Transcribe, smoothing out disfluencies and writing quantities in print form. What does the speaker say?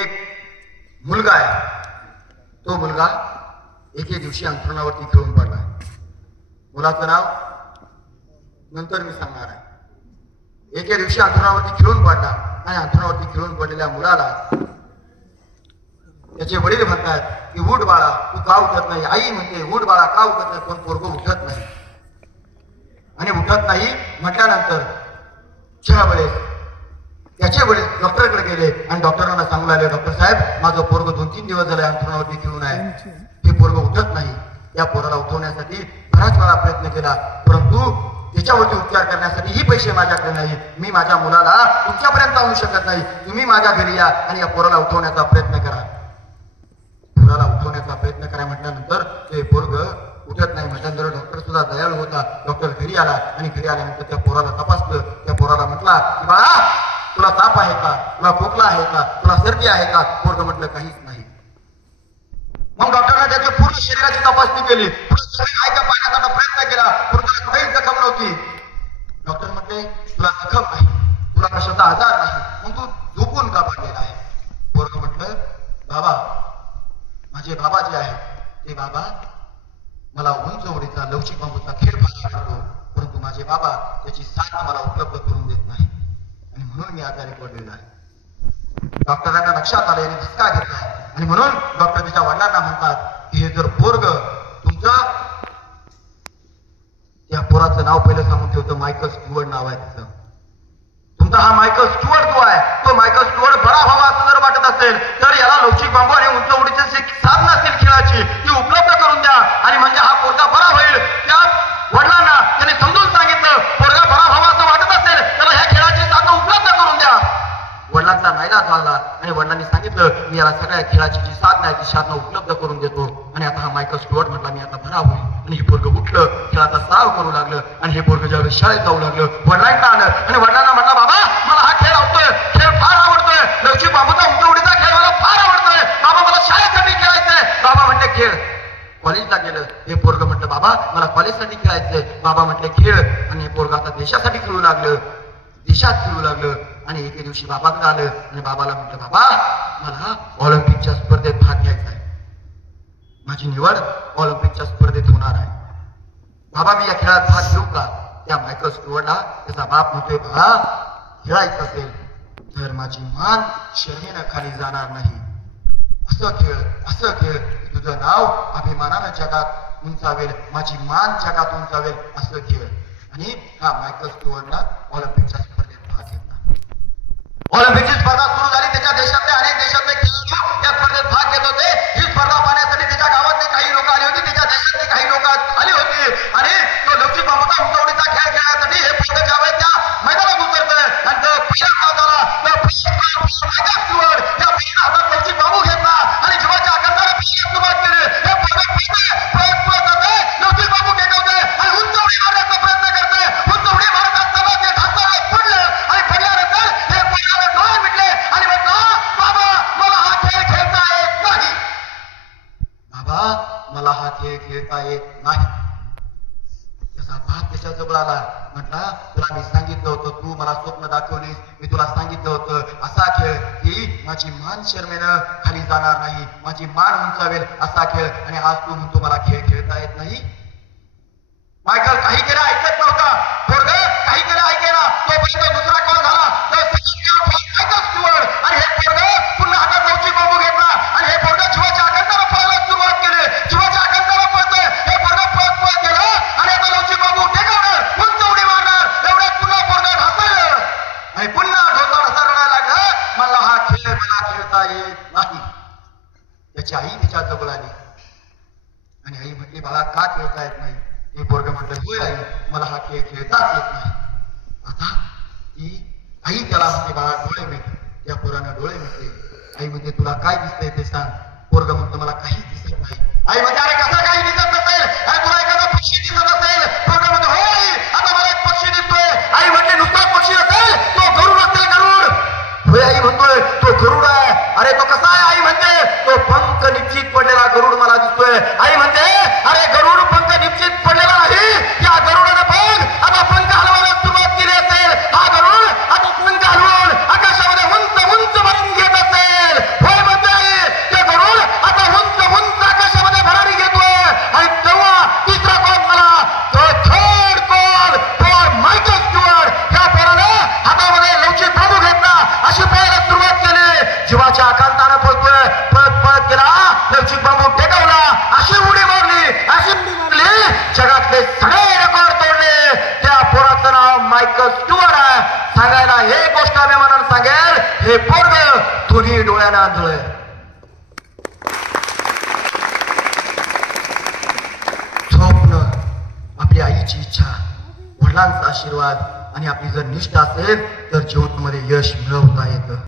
एक मुलगा आहे. तो मुलगा एके दिवशी अंथरुणावरती खेळून पडला. मुलाचं नाव नंतर मी सांगणार आहे. एके दिवशी अंथरुणावरती खेळून पडला आणि अंथरुणावरती खेळून पडलेल्या मुलाला त्याचे वडील म्हणतात की उठ बाळा, तू का उठत नाही. आई म्हणते उठ बाळा, का उठत नाही. पण पोरगं उठत नाही. आणि उठत नाही म्हटल्यानंतर ज्या वेळेस त्याचे वडील डॉक्टरकडे गेले आणि डॉक्टरांना सांगू लागले, डॉक्टर साहेब माझं पोरगं 2-3 दिवस झाले अंथरुणावरती खेळून आहे, हे पोरगं उठत नाही. या पोराला उठवण्यासाठी बराच वेळा प्रयत्न केला, परंतु त्याच्यावरती उपचार करण्यासाठी ही पैसे माझ्याकडे नाही. मी माझ्या मुलाला तुमच्यापर्यंत आणू शकत नाही. तुम्ही माझ्या घरी या आणि या पोराला उठवण्याचा प्रयत्न करा. पोराला उठवण्याचा प्रयत्न करा म्हटल्यानंतर ते पोरगं उठत नाही. म्हटल्यानंतर डॉक्टर सुद्धा दयाळू होता. डॉक्टर घरी आला आणि घरी आल्यानंतर त्या पोराला तपासलं. त्या पोराला म्हटला की बाळा तुला ताप आहे का, तुला खोकला आहे का, तुला सर्दी आहे का. पोरगं म्हटलं काहीच नाही. मग डॉक्टरने त्याच्या पूर्ण शरीराची तपासणी केली. पुढे शरीर आहे का पाहण्याचा प्रयत्न केला, पोरगाला काहीच जखम नव्हती. डॉक्टर म्हटले तुला जखम नाही, तुला कशाचा आजार नाही, मग तू झोपून का पडलेला आहे. पोरगं म्हटलं बाबा माझे बाबा जे आहे ते बाबा मला उंच उडीचा लवचिक बांबूचा खेळ फार आवडतो, परंतु माझे बाबा त्याची साथ मला उपलब्ध करून देत नाही आणि म्हणून मी आजारी पडलेला आहे. डॉक्टरांना लक्षात आले आणि धसका घेतला आणि म्हणून डॉक्टर त्याच्या वडिलांना म्हणतात की हे जर पोरग तुमचं, त्या पोराचं नाव पहिलं सांगून ठेवतं मायकल स्टुअर्ट नाव आहे त्याचं. तुमचा हा मायकल स्टुअर्ट जो आहे तो मायकल स्टुअर्ट बरा व्हावा असं जर वाटत असेल तर याला लवचिक बांबू आणि उंच उडीची साधनं असतील खेळाची ती उपलब्ध करून द्या आणि म्हणजे हा पोरगा बरा होईल. त्या वडिलांना त्याने समजून सांगितलं पोरगा बरा व्हावा असं वाटत असेल तर ह्या खेळाची साधनं उपलब्ध करून द्या. वडिलांचा नाईलाज झाला आणि वडिलांनी सांगितलं मी याला सगळ्या खेळाची जी साधनं आहे ती साधनं उपलब्ध करून देतो. आणि आता हा मायकल स्टुअर्ट म्हटला मी आता बरा होईल. आणि हे पोरगं उठलं, खेळाचा सराव करू लागलं आणि हे पोरगं ज्यावेळेस शाळेत जाऊ लागलं वडिलांना आलं आणि वडिलांना म्हणला बाबा मला हा खेळ आवडतोय, खेळ फार आवडतोय, लवचिक बांबूचा उंच उडीचा खेळ मला फार आवडतोय, बाबा मला शाळेसाठी खेळायचंय. बाबा म्हणते खेळ. कॉलेजला गेलं. हे पोरगं म्हटलं बाबा मला कॉलेजसाठी खेळायचंय. बाबा म्हटले खेळ. आणि हे पोरगं आता देशासाठी खेळू लागलं, देशात खेळू लागलं. आणि एके दिवशी बाबाकडे आलं आणि बाबाला म्हटलं बाबा मला ऑलिम्पिकच्या स्पर्धेत भाग घ्यायचा आहे, माझी निवड ऑलिम्पिकच्या स्पर्धेत होणार आहे. बाबा मी या खेळात भाग घेऊ का. त्या मायकल स्टुअर्टला त्याचा बाप म्हणतोय बाबा खेळायचं असेल तर माझी मान शर्मेनं खाली जाणार नाही. असं खेळ तुझं नाव अभिमानानं जगात उंचावेल, माझी मान जगात उंचावेल असं खेळ. आणि हा मायकल स्टुअर्टला ऑलिम्पिकच्या स्पर्धेत भाग घेतला. ऑलिम्पिकची स्पर्धा सुरू झाली. त्याच्या देशातले अनेक देशातले खेळाडू या स्पर्धेत भाग घेत होते. ही स्पर्धा पाहण्यासाठी त्याच्या गावातले काही लोक आली होती, त्याच्या देशातले काही लोक आली होती. आणि तो लवचिक बांबूचा उंच उडीचा खेळ खेळण्यासाठी हे पोरगं ज्यावेळेस त्या मैदानात उतरतंय आणि तो पहिला धाव झाला तर मायकल स्टुअर्ट त्या पहिल्या हातात लवचिक बांबू घेतला आणि जीवाच्या आकांताला पळायला सुरुवात केली. हे पोरगं पळत जाते, लवचिक बांबू फेकवतोय आणि उंच उडी मारण्याचा प्रयत्न करतोय. उंच उडी मारत असताना ते ढासळत पडलं आणि पडल्यानंतर हे पोराला डोळे मिटले आणि म्हटलं बाबा मला हा खेळ खेळता येत नाही. बाबा मला हा खेळ खेळता येत नाही. त्याचा बाप त्याच्या जवळ आला. म्हटला तुला मी सांगितलं होतं, तू मला स्वप्न दाखवलीस, मी तुला सांगितलं होतं असा खेळ की माझी मान शर्मेनं खाली जाणार नाही, माझी मान उंचावेल असा खेळ. आणि आज तू म्हणतो मला खेळ खेळता येत नाही. मायकल काही केलं ऐकत नव्हता. पोरगं काही केलं ऐकेना. तोपर्यंत दुसरा कॉल झाला. मायकल स्टुअर्ट आणि हे पोरगं पुन्हा हातात लवचिक बांबू घेतला आणि हे पोरगं जीवाच्या आकांताला पळायला सुरुवात केली. जीवाच्या आकांताला पळतोय. हे पोरगं पळत गेलं आणि आता लवचिक बांबू टेकवणार, उंच उडी मारणार. एवढ्यात पुन्हा पोरगं ढासळलं आणि पुन्हा ढोसा रडायला लागलं. मला हा खेळ मला खेळता येत नाही. त्याची आई तिच्या जवळ आली आणि आई म्हटली बाळा का खेळता येत नाही. ते पोरगं म्हटलं होय आई मला हा खेळ खेळताच येत नाही. आता ती आई त्याला म्हणते बाळा डोळे मिट. त्या पोरानं डोळे मिटले. आई म्हणते तुला काय दिसतंय ते सांग. पोरगं म्हणतो मला काहीच दिसत नाही. आई म्हणते अरे कसं काही दिसत नसेल, तुला एखादा पक्षी दिसत असेल. पोरगं म्हणतो हो आई आता मला एक पक्षी दिसतोय. आई म्हणते नुसता पक्षी असेल तो गरुड असेल, गरुड. होय आई म्हणतोय तो गरुड आहे. अरे तो कसा आहे आई म्हणते तो पंख निश्चित पडलेला गरुड मला दिसतोय. आई म्हणते अरे गरुड पंख निश्चित पडलेला नाही, या गरुडाने बघ आता पंख हलवायला सुरुवात केली असेल. हा गरुड आता पंख हलवून आकाशामध्ये उंच उंच मारून घेत असेल. आकांतानं पळतोय, पळत पळत गेला, लवचिक बांबू टेकवला, अशी उडी मारली, जगातले सगळे रेकॉर्ड तोडले. त्या पोराचं नाव मायकल स्टुअर्ट आहे. सांगायला हे गोष्ट अभिमानानं सांगेल, हे पोरग दोन्ही डोळ्यानं आंधळय. स्वप्न, आपली आईची इच्छा, वडिलांचा आशीर्वाद आणि आपली जर निष्ठा असेल तर जीवनामध्ये यश मिळवता येतं.